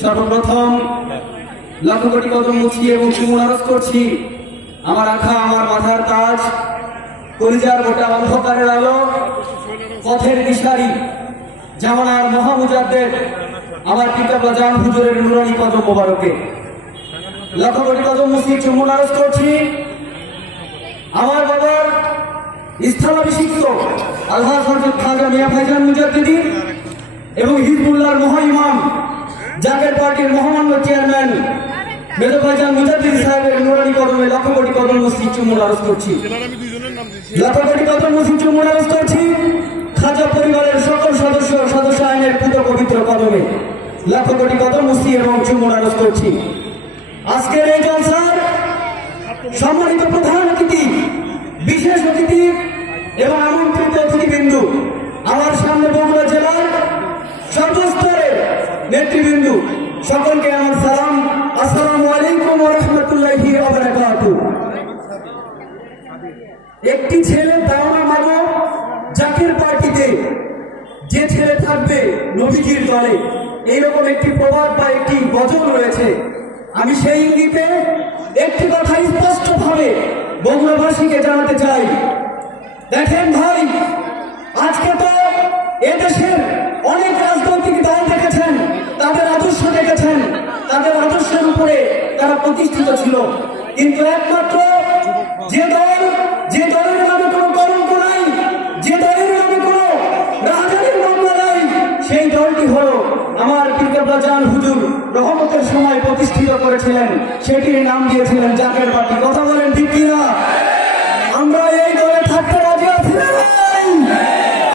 সর্বপ্রথম লাখ কোটি কদম মুছি এবং সুমনারত করছি আমার আখা, আমার মাথার তাজ, কলিজার গোটা অন্ধকারের আলো, পথের দিশারি জামানার মহামুজাদ্দের আমার কিতাব জান হুজুরের নুরানি কদম মোবারকে লাখ কোটি কদম মুছি সুমনারত করছি আমার বাবার স্থলাভিষিক্ত আলহাজ হযরত খাজা মিয়া ভাইজান মুজাদ্দিদি এবং হিজবুল্লাহর মহাইমাম জাকের পার্টির মহামান্য চেয়ারম্যান মেজর ভাইজান মুজাদ্দিদি সাহেবের নুরানি কদমে লক্ষ কোটি কদম মসজিদ চুমুন আরজ করছি। লক্ষ কোটি কদম মসজিদ চুমুন আরজ করছি খাজা পরিবারের সকল সদস্য আইনের পুত্র পবিত্র কদমে লক্ষ কোটি কদম মসজিদ এবং চুমুন আরজ করছি। আজকের এই জলসার সম্মানিত প্রধান অতিথি, বিশেষ অতিথি এবং আমন্ত্রিত অতিথিবৃন্দ, আমার সামনে বগুড়া জেলার সর্বস্তরের নেতৃবৃন্দ, সকলকে আমার সালাম, আসসালামু আলাইকুম ওয়া রাহমাতুল্লাহি ওয়া বারাকাতুহু। একটি ছেলে দাওনা মাগো জাকের পার্টিতে, যে ছেলে থাকবে নবীজির দলে, এইরকম একটি প্রবাদ বা একটি গজল রয়েছে। আমি সেই ইঙ্গিতে একটি কথা স্পষ্টভাবে বগুড়াবাসীকে জানাতে চাই। দেখেন ভাই, আজকে তো এদেশের অনেক রাজনৈতিক দল দেখেছেন, তাদের আদর্শ দেখেছেন, তাদের আদর্শের উপরে তারা প্রতিষ্ঠিত ছিল, কিন্তু একমাত্র যে দলের নামে কোনো কলঙ্ক নাই, যে দলের নামে কোনো রাজনীতির মামলা নাই, সেই দলটি হলো আমার কিবলা জান হুজুর রহমতের সময় প্রতিষ্ঠিত করেছিলেন, সেটির নাম দিয়েছিলেন জাকের পার্টি। কথা বলেন ঠিক কিনা?